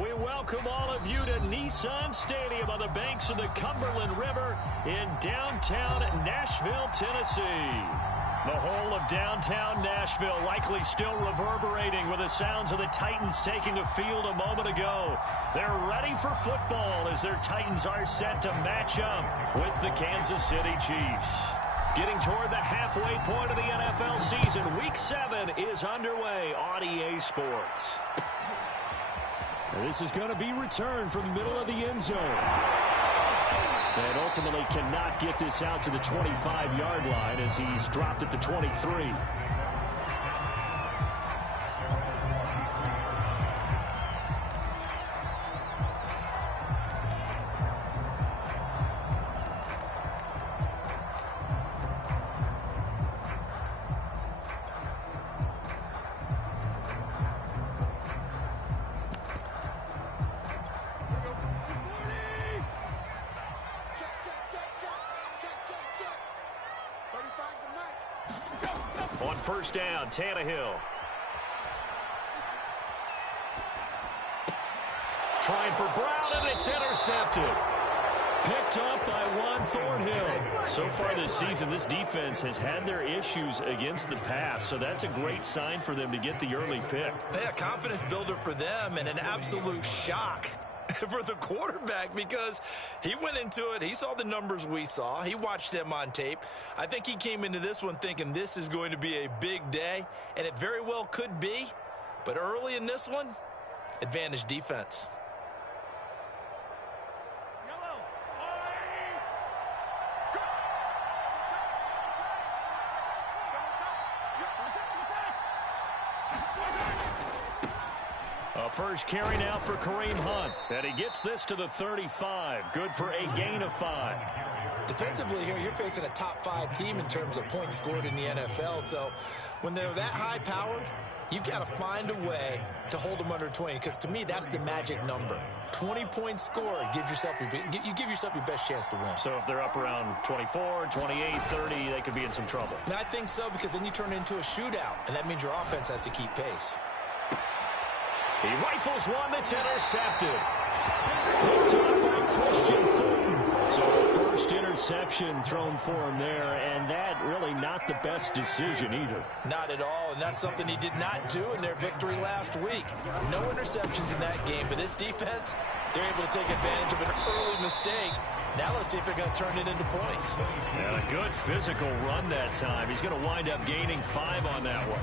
We welcome all of you to Nissan Stadium on the banks of the Cumberland River in downtown Nashville, Tennessee. The whole of downtown Nashville likely still reverberating with the sounds of the Titans taking the field a moment ago. They're ready for football as their Titans are set to match up with the Kansas City Chiefs. Getting toward the halfway point of the NFL season, Week 7 is underway on EA Sports. This is going to be returned from the middle of the end zone. And ultimately cannot get this out to the 25-yard line as he's dropped at the 23. On first down, Tannehill. Trying for Brown, and it's intercepted. Picked up by Juan Thornhill. So far this season, this defense has had their issues against the pass, so that's a great sign for them to get the early pick. Yeah, confidence builder for them and an absolute shock for the quarterback because he went into it. He saw the numbers we saw. He watched them on tape. I think he came into this one thinking this is going to be a big day, and it very well could be. But early in this one, advantage defense. First carry now for Kareem Hunt. And he gets this to the 35. Good for a gain of 5. Defensively here, you're facing a top 5 team in terms of points scored in the NFL. So when they're that high-powered, you've got to find a way to hold them under 20. Because to me, that's the magic number. 20 points scored, you give yourself your best chance to win. So if they're up around 24, 28, 30, they could be in some trouble. And I think so, because then you turn it into a shootout, and that means your offense has to keep pace. He rifles one that's intercepted. Picked up by Christian Fulton. So the first interception thrown for him there, and that really not the best decision either. Not at all, and that's something he did not do in their victory last week. No interceptions in that game, but this defense, they're able to take advantage of an early mistake. Now let's see if they're going to turn it into points. And a good physical run that time. He's going to wind up gaining 5 on that one.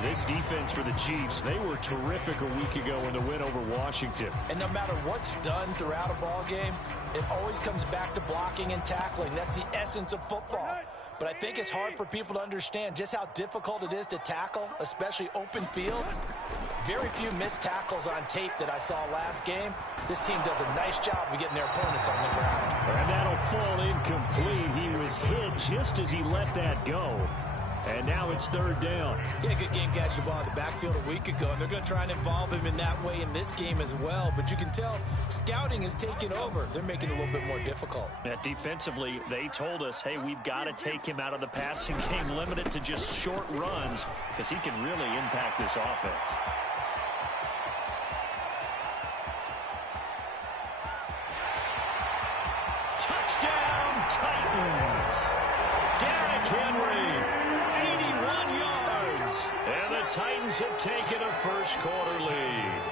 This defense for the Chiefs, they were terrific a week ago in the win over Washington. And no matter what's done throughout a ball game, it always comes back to blocking and tackling. That's the essence of football. But I think it's hard for people to understand just how difficult it is to tackle, especially open field. Very few missed tackles on tape that I saw last game. This team does a nice job of getting their opponents on the ground. And that'll fall incomplete. He was hit just as he let that go. And now it's third down. He had a good game catching the ball in the backfield a week ago, and they're going to try and involve him in that way in this game as well. But you can tell scouting is taking over. They're making it a little bit more difficult. Defensively, they told us, hey, we've got to take him out of the passing game, limit it to just short runs, because he can really impact this offense. Touchdown, Titans! Derrick Henry, 81 yards, and the Titans have taken a first-quarter lead.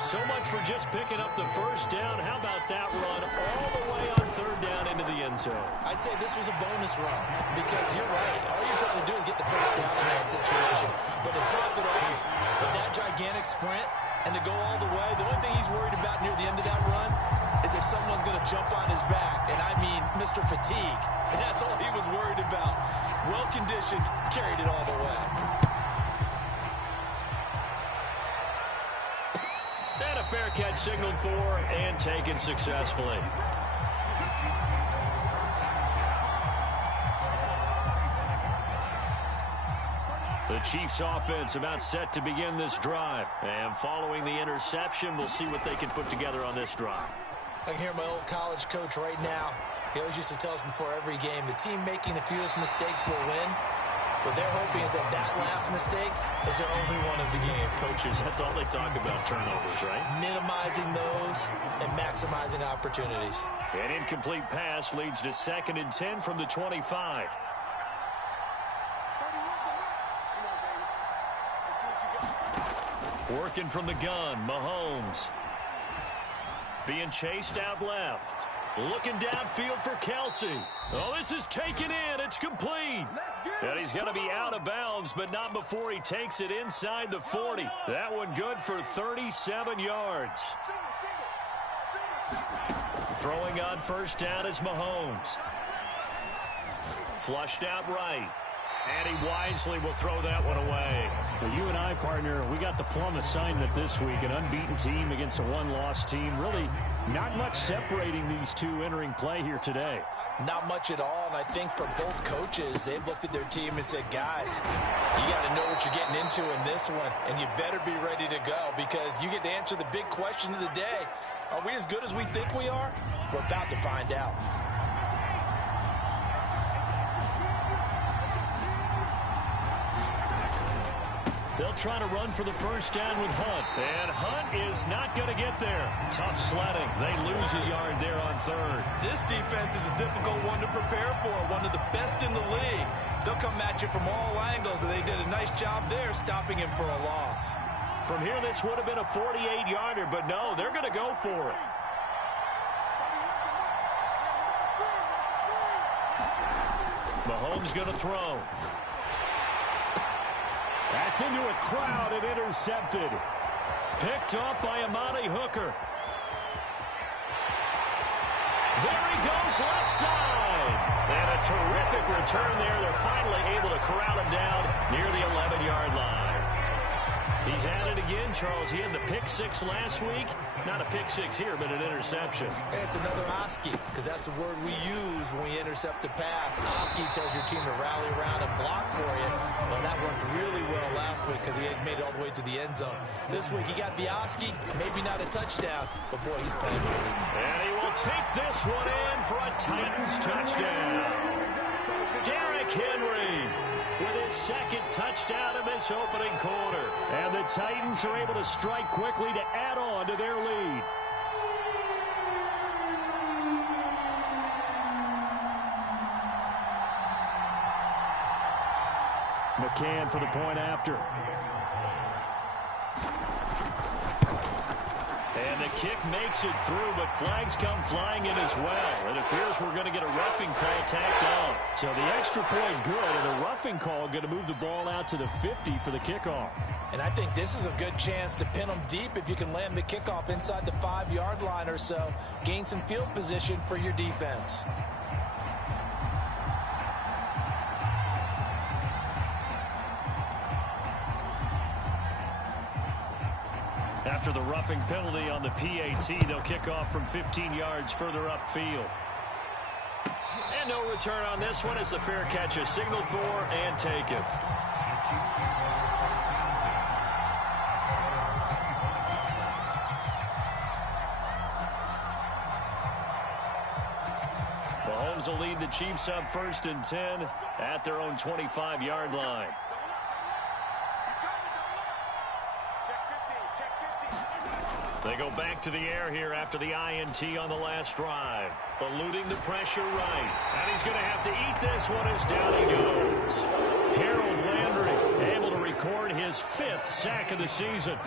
So much for just picking up the first down. How about that run all the way on third down into the end zone? I'd say this was a bonus run because you're right. All you're trying to do is get the first down in that situation. But to top it off with that gigantic sprint and to go all the way, the only thing he's worried about near the end of that run is if someone's going to jump on his back, and I mean Mr. Fatigue. And that's all he was worried about. Well-conditioned, carried it all the way. And a fair catch signaled for and taken successfully. The Chiefs offense about set to begin this drive. And following the interception, we'll see what they can put together on this drive. I can hear my old college coach right now. He always used to tell us before every game, the team making the fewest mistakes will win. What they're hoping is that last mistake is their only one of the game. Coaches, that's all they talk about, turnovers, right? Minimizing those and maximizing opportunities. An incomplete pass leads to 2nd and 10 from the 25. Working from the gun, Mahomes. Being chased out left. Looking downfield for Kelsey. Oh, this is taken in. It's complete. And he's going to be out of bounds, but not before he takes it inside the 40. That one good for 37 yards. Throwing on first down is Mahomes. Flushed out right. And he wisely will throw that one away. Well, you and I, partner, we got the plum assignment this week. An unbeaten team against a one-loss team. Really not much separating these two entering play here today. Not much at all, and I think for both coaches, they've looked at their team and said, guys, you got to know what you're getting into in this one, and you better be ready to go because you get to answer the big question of the day. Are we as good as we think we are? We're about to find out. They'll try to run for the first down with Hunt. And Hunt is not going to get there. Tough sledding. They lose a yard there on 3rd. This defense is a difficult one to prepare for, one of the best in the league. They'll come at you from all angles, and they did a nice job there stopping him for a loss. From here, this would have been a 48-yarder, but no, they're going to go for it. Mahomes going to throw. That's into a crowd and intercepted. Picked off by Amani Hooker. There he goes, left side. And a terrific return there. They're finally able to corral him down near the 11-yard line. He's at it again, Charles. He had the pick 6 last week. Not a pick 6 here, but an interception. It's another Oski, because that's the word we use when we intercept a pass. Oski tells your team to rally around and block for you. Well, that worked really well last week because he had made it all the way to the end zone. This week, he got the Oski, maybe not a touchdown, but boy, he's playing really good. And he will take this one in for a Titans touchdown. Derrick Henry with his 2nd touchdown in this opening quarter. And the Titans are able to strike quickly to add on to their lead. McCann for the point after. And the kick makes it through, but flags come flying in as well. It appears we're going to get a roughing call tacked on. So the extra point good, and a roughing call going to move the ball out to the 50 for the kickoff. And I think this is a good chance to pin them deep if you can land the kickoff inside the 5-yard line or so. Gain some field position for your defense. After the roughing penalty on the PAT, they'll kick off from 15 yards further upfield. And no return on this one as the fair catch is signaled for and taken. Mahomes will lead the Chiefs up 1st and 10 at their own 25-yard line. They go back to the air here after the INT on the last drive. Eluding the pressure right. And he's going to have to eat this one as down he goes. Harold Landry able to record his 5th sack of the season.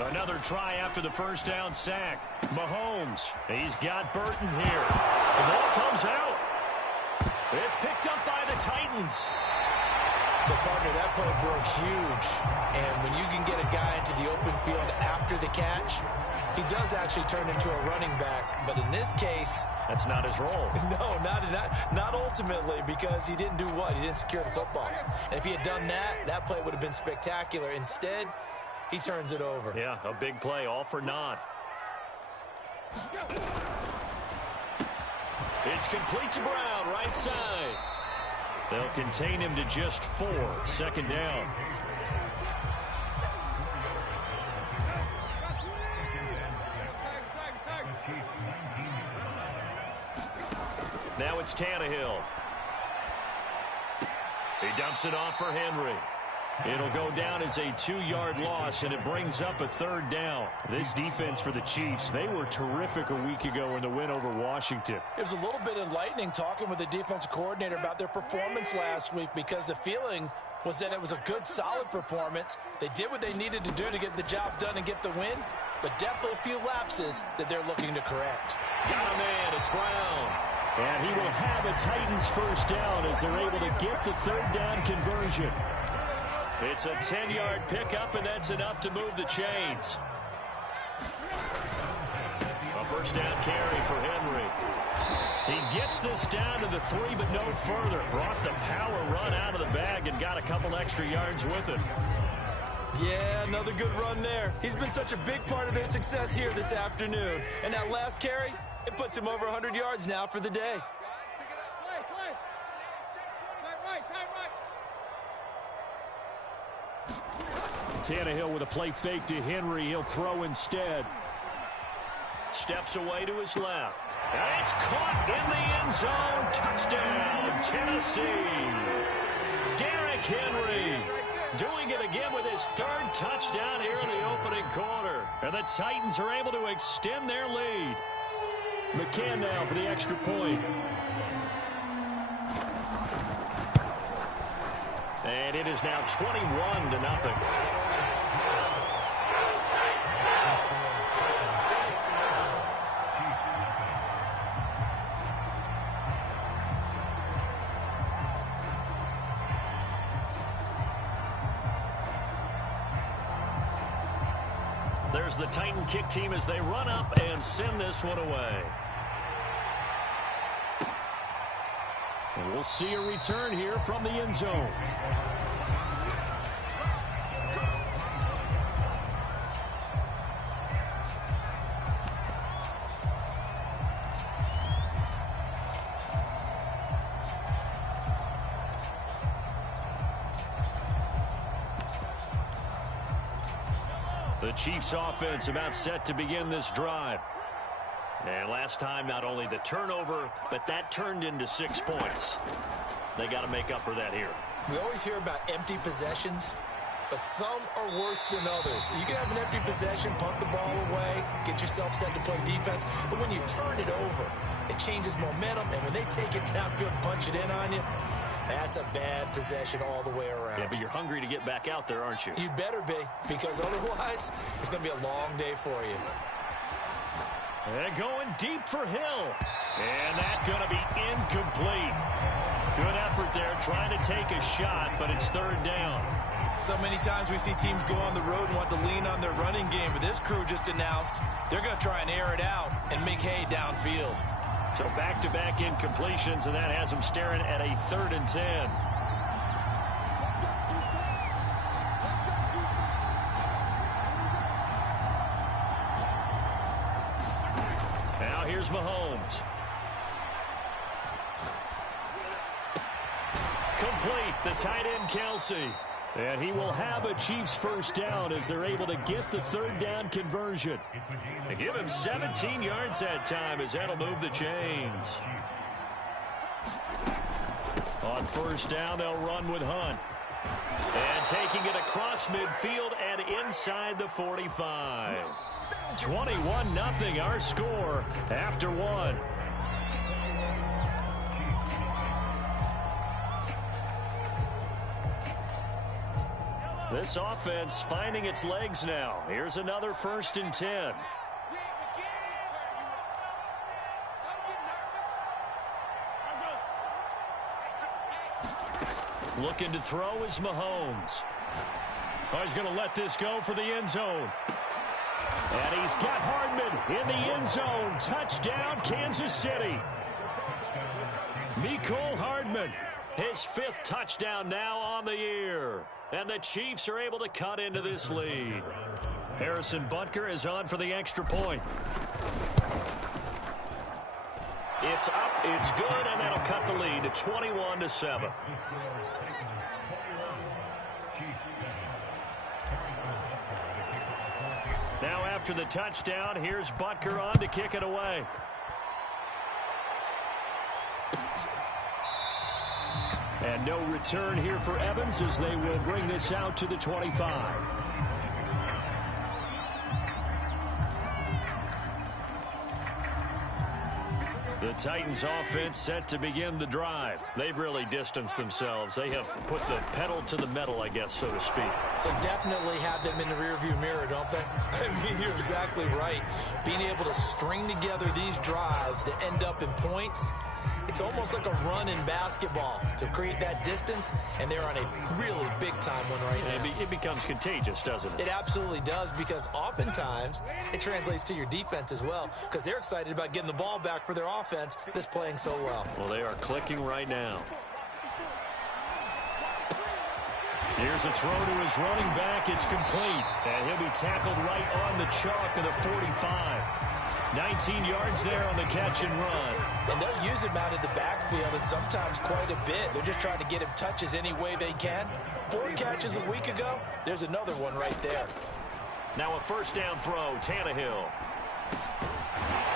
Another try after the first down sack. Mahomes, he's got Burton here. The ball comes out. It's picked up by the Titans. So, partner, that play broke huge. And when you can get a guy into the open field after the catch, he does actually turn into a running back. But in this case, that's not his role. No, not ultimately, because he didn't do what? He didn't secure the football. And if he had done that, that play would have been spectacular. Instead, he turns it over. Yeah, a big play, all for naught. It's complete to Brown, right side. They'll contain him to just 4. 2nd down. Now it's Tannehill. He He dumps it off for Henry. It'll go down as a 2-yard loss, and it brings up a 3rd down. This defense for the Chiefs, they were terrific a week ago in the win over Washington. It was a little bit enlightening talking with the defensive coordinator about their performance last week, because the feeling was that it was a good, solid performance. They did what they needed to do to get the job done and get the win, but definitely a few lapses that they're looking to correct. Got a man. It's Brown. And he will have a Titans 1st down as they're able to get the 3rd down conversion. It's a 10-yard pickup, and that's enough to move the chains. A 1st down carry for Henry. He gets this down to the 3, but no further. Brought the power run out of the bag and got a couple extra yards with it. Yeah, another good run there. He's been such a big part of their success here this afternoon. And that last carry, it puts him over 100 yards now for the day. Tannehill with a play fake to Henry. He'll throw instead. Steps away to his left. And it's caught in the end zone. Touchdown, Tennessee. Derrick Henry doing it again with his 3rd touchdown here in the opening quarter. And the Titans are able to extend their lead. McCann now for the extra point. And it is now 21-0. There's the Titan kick team as they run up and send this one away. And we'll see a return here from the end zone. The Chiefs offense about set to begin this drive. And last time, not only the turnover, but that turned into 6 points. They got to make up for that here. We always hear about empty possessions, but some are worse than others. You can have an empty possession, punt the ball away, get yourself set to play defense, but when you turn it over, it changes momentum, and when they take it downfield and punch it in on you, that's a bad possession all the way around. Yeah, but you're hungry to get back out there, aren't you? You better be, because otherwise, it's going to be a long day for you. And going deep for Hill. And that's going to be incomplete. Good effort there trying to take a shot, but it's 3rd down. So many times we see teams go on the road and want to lean on their running game, but this crew just announced they're going to try and air it out and make hay downfield. So back-to-back incompletions, and that has them staring at a 3rd and 10. Now here's Mahomes. Complete, the tight end Kelsey. And he will have a Chiefs 1st down as they're able to get the 3rd down conversion. They give him 17 yards that time as that'll move the chains. On 1st down, they'll run with Hunt. And taking it across midfield and inside the 45. 21-0 our score after 1. This offense finding its legs now. Here's another 1st and 10. Looking to throw is Mahomes. Oh, he's going to let this go for the end zone. And he's got Hardman in the end zone. Touchdown, Kansas City. Mecole Hardman, his 5th touchdown now on the year. And the Chiefs are able to cut into this lead. Harrison Butker is on for the extra point. It's up, it's good, and that'll cut the lead to 21-7. Now after the touchdown, here's Butker on to kick it away. And no return here for Evans as they will bring this out to the 25. The Titans offense set to begin the drive. They've really distanced themselves. They have put the pedal to the metal, I guess, so to speak. So definitely have them in the rearview mirror, don't they? I mean, you're exactly right. Being able to string together these drives that end up in points, it's almost like a run in basketball to create that distance, and they're on a really big-time one right now. It becomes contagious, doesn't it? It absolutely does, because oftentimes it translates to your defense as well, because they're excited about getting the ball back for their offense that's playing so well. Well, they are clicking right now. Here's a throw to his running back. It's complete, and he'll be tackled right on the chalk of the 45. 19 yards there on the catch and run. And they'll use him out in the backfield, and sometimes quite a bit. They're just trying to get him touches any way they can. 4 catches a week ago. There's another one right there. Now a first down throw, Tannehill.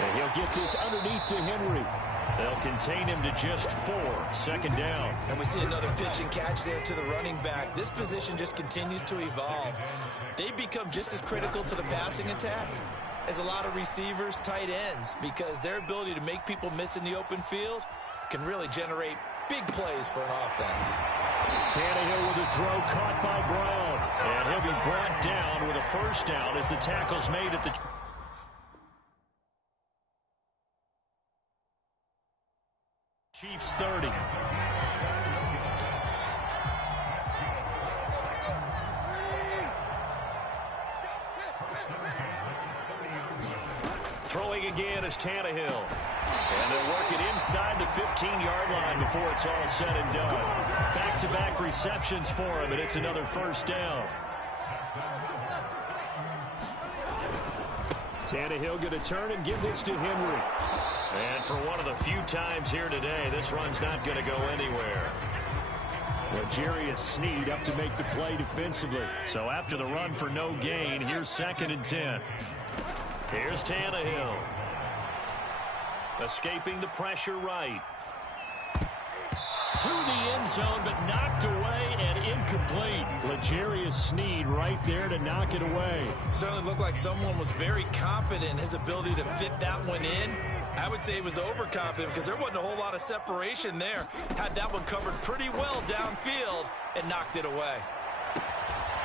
And he'll get this underneath to Henry. They'll contain him to just 4. Second down. And we see another pitch and catch there to the running back. This position just continues to evolve. They become just as critical to the passing attack as a lot of receivers, tight ends, because their ability to make people miss in the open field can really generate big plays for an offense. Tannehill with a throw caught by Brown. And he'll be brought down with a first down as the tackle's made at the Chiefs 30. Throwing again is Tannehill. And they'll work it inside the 15-yard line before it's all said and done. Back-to-back receptions for him, and it's another first down. Tannehill going to turn and give this to Henry. And for one of the few times here today, this run's not going to go anywhere. L'Jarius Sneed up to make the play defensively. So after the run for no gain, here's 2nd and 10. Here's Tannehill. Escaping the pressure right. To the end zone, but knocked away and incomplete. L'Jarius Sneed right there to knock it away. Certainly looked like someone was very confident in his ability to fit that one in. I would say he was overconfident because there wasn't a whole lot of separation there. Had that one covered pretty well downfield and knocked it away.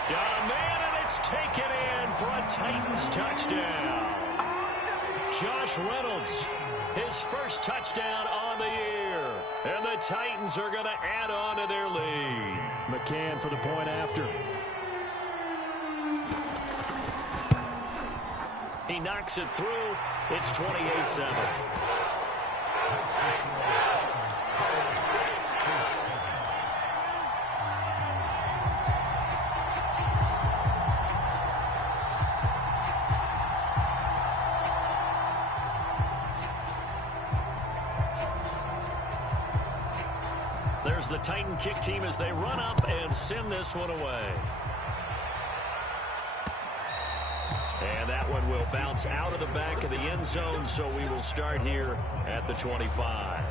Got a man, and it's taken in for a Titans touchdown. Josh Reynolds, his first touchdown on the year. And the Titans are going to add on to their lead. McCann for the point after. He knocks it through. It's 28-7. There's the Titan kick team as they run up and send this one away. And that one will bounce out of the back of the end zone, so we will start here at the 25.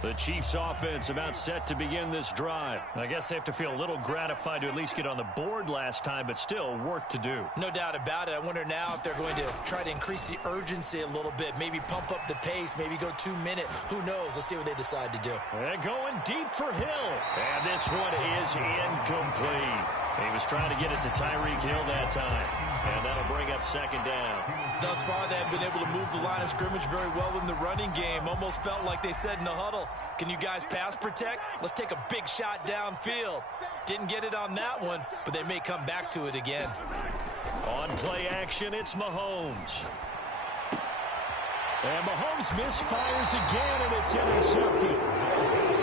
The Chiefs offense about set to begin this drive. I guess they have to feel a little gratified to at least get on the board last time, but still work to do. No doubt about it. I wonder now if they're going to try to increase the urgency a little bit, maybe pump up the pace, maybe go 2-minute. Who knows? Let's see what they decide to do. And going deep for Hill. And this one is incomplete. He was trying to get it to Tyreek Hill that time. And that'll bring up 2nd down. Thus far, they have been able to move the line of scrimmage very well in the running game. Almost felt like they said in the huddle, can you guys pass protect? Let's take a big shot downfield. Didn't get it on that one, but they may come back to it again. On play action, it's Mahomes. And Mahomes misfires again, and it's intercepted.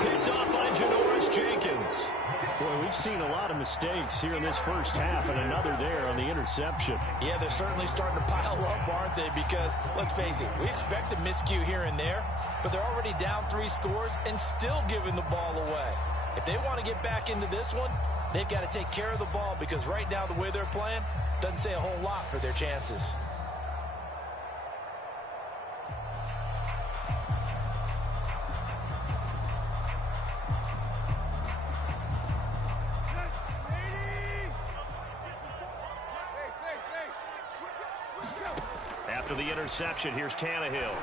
Picked off by Janoris Jenkins. Boy, we've seen a lot of mistakes here in this first half, and another there on the interception. Yeah, they're certainly starting to pile up, aren't they? Because, let's face it, we expect a miscue here and there, but they're already down 3 scores and still giving the ball away. If they want to get back into this one, they've got to take care of the ball, because right now the way they're playing doesn't say a whole lot for their chances. After the interception, here's Tannehill.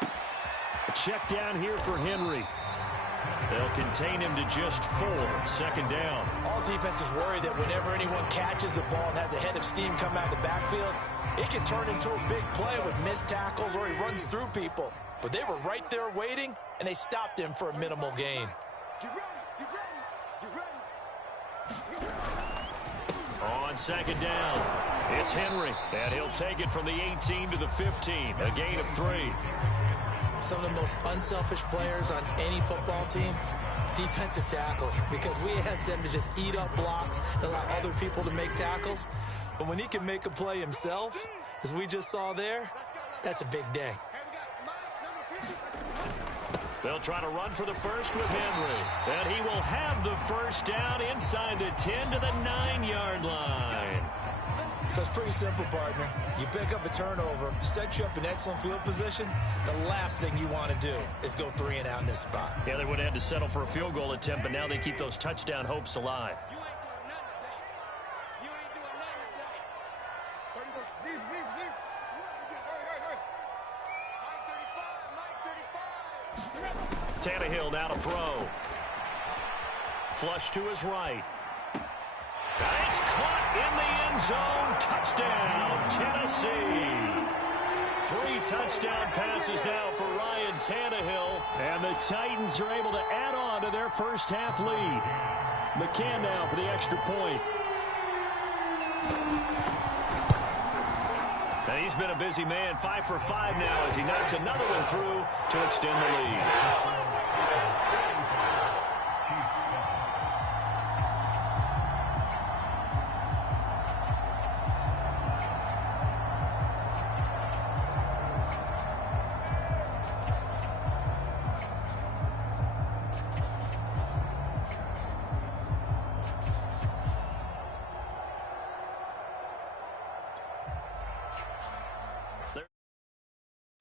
A check down here for Henry. They'll contain him to just 4. Second down. All defenses worry that whenever anyone catches the ball and has a head of steam come out of the backfield, it can turn into a big play with missed tackles or he runs through people. But they were right there waiting, and they stopped him for a minimal gain. On second down, it's Henry, and he'll take it from the 18 to the 15, a gain of 3. Some of the most unselfish players on any football team, defensive tackles, because we ask them to just eat up blocks and allow other people to make tackles. But when he can make a play himself, as we just saw there, that's a big day. They'll try to run for the first with Henry. And he will have the first down inside the 10 to the 9-yard line. So it's pretty simple, partner. You pick up a turnover, set you up in excellent field position. The last thing you want to do is go 3 and out in this spot. Yeah, they would have had to settle for a field goal attempt, but now they keep those touchdown hopes alive. Tannehill now to throw. Flush to his right. It's caught in the end zone. Touchdown, Tennessee. 3 touchdown passes now for Ryan Tannehill. And the Titans are able to add on to their first half lead. McCann now for the extra point. And he's been a busy man, 5 for 5 now as he knocks another one through to extend the lead.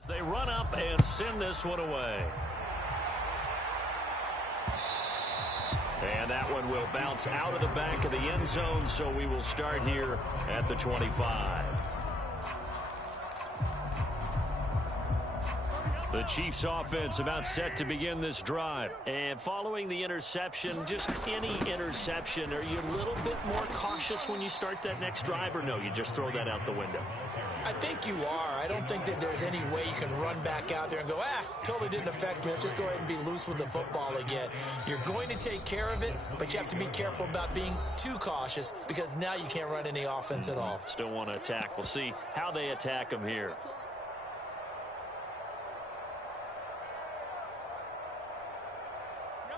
They run up and send this one away. And that one will bounce out of the back of the end zone, so we will start here at the 25. The Chiefs offense about set to begin this drive. And following the interception, just any interception, are you a little bit more cautious when you start that next drive, or no, you just throw that out the window? I think you are. I don't think that there's any way you can run back out there and go, totally didn't affect me. Let's just go ahead and be loose with the football again. You're going to take care of it, but you have to be careful about being too cautious because now you can't run any offense at all. Still want to attack. We'll see how they attack them here.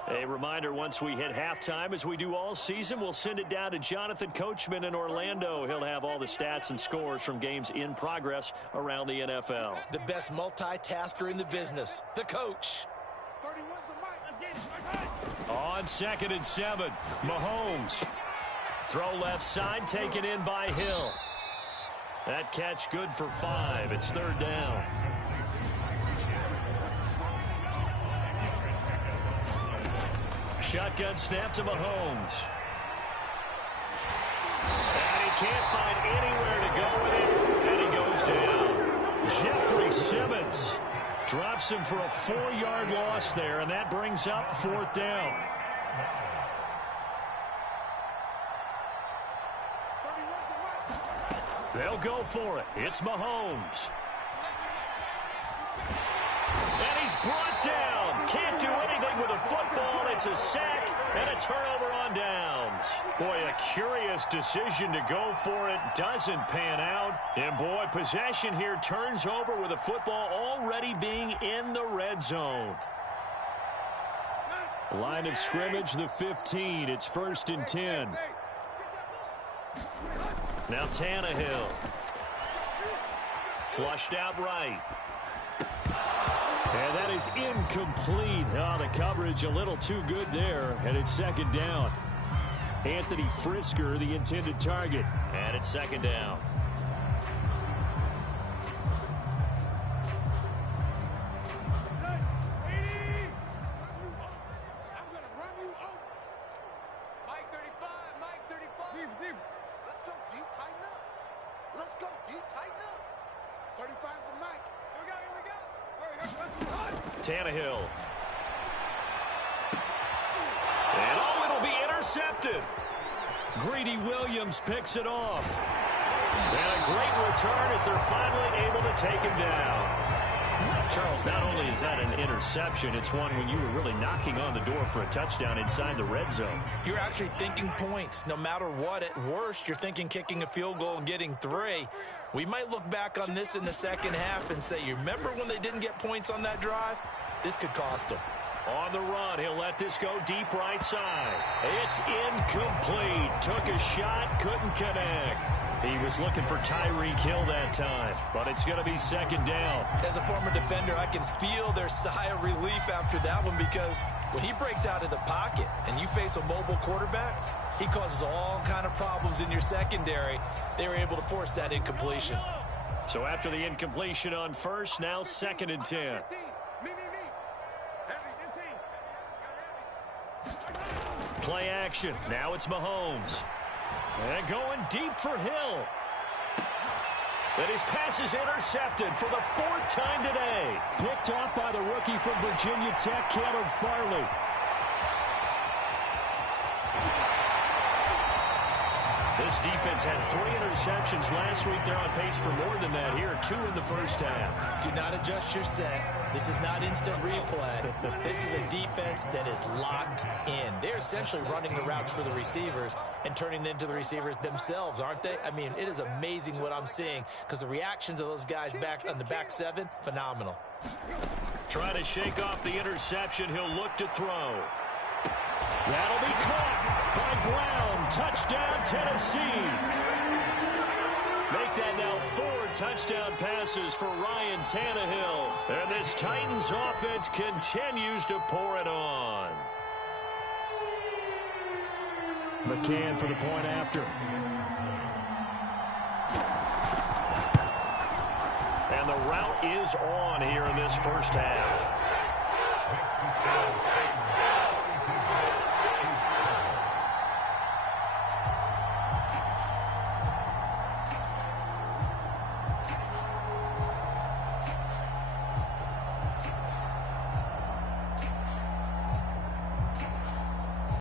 A reminder, once we hit halftime, as we do all season, we'll send it down to Jonathan Coachman in Orlando. He'll have all the stats and scores from games in progress around the NFL. The best multitasker in the business, the coach. On 2nd and 7, Mahomes. Throw left side, taken in by Hill. That catch good for 5. It's 3rd down. Shotgun snap to Mahomes. And he can't find anywhere to go with it, and he goes down. Jeffrey Simmons drops him for a 4-yard loss there, and that brings up 4th down. They'll go for it. It's Mahomes. And he's brought down. Can't do anything with a football. It's a sack and a turnover on downs. Boy, a curious decision to go for it. Doesn't pan out. And boy, possession here turns over with the football already being in the red zone. Line of scrimmage, the 15. It's 1st and 10. Now Tannehill. Flushed out right. And that is incomplete. Oh, the coverage a little too good there, and it's 2nd down. Anthony Frisker, the intended target, and it's 2nd down. Tannehill. And it'll be intercepted. Greedy Williams picks it off. And a great return as they're finally able to take him down. Charles, not only is that an interception, it's one when you were really knocking on the door for a touchdown inside the red zone. You're actually thinking points. No matter what, at worst, you're thinking kicking a field goal and getting 3. We might look back on this in the second half and say, you remember when they didn't get points on that drive? This could cost them. On the run, he'll let this go deep right side. It's incomplete. Took a shot, couldn't connect. He was looking for Tyreek Hill that time, but it's going to be 2nd down. As a former defender, I can feel their sigh of relief after that one, because when he breaks out of the pocket and you face a mobile quarterback, he causes all kind of problems in your secondary. They were able to force that incompletion. So after the incompletion on 1st, now 2nd and 10. Play action. Now it's Mahomes. And going deep for Hill. And his pass is intercepted for the 4th time today. Picked off by the rookie from Virginia Tech, Caleb Farley. This defense had 3 interceptions last week. They're on pace for more than that here. 2 in the first half. Do not adjust your set. This is not instant replay. This is a defense that is locked in. They're essentially running the routes for the receivers and turning it into the receivers themselves, aren't they? I mean, it is amazing what I'm seeing, because the reactions of those guys back on the back 7, phenomenal. Trying to shake off the interception. He'll look to throw. That'll be caught by Brown. Touchdown, Tennessee. Make that now 4 touchdown passes for Ryan Tannehill. And this Titans offense continues to pour it on. McCann for the point after. And the route is on here in this first half.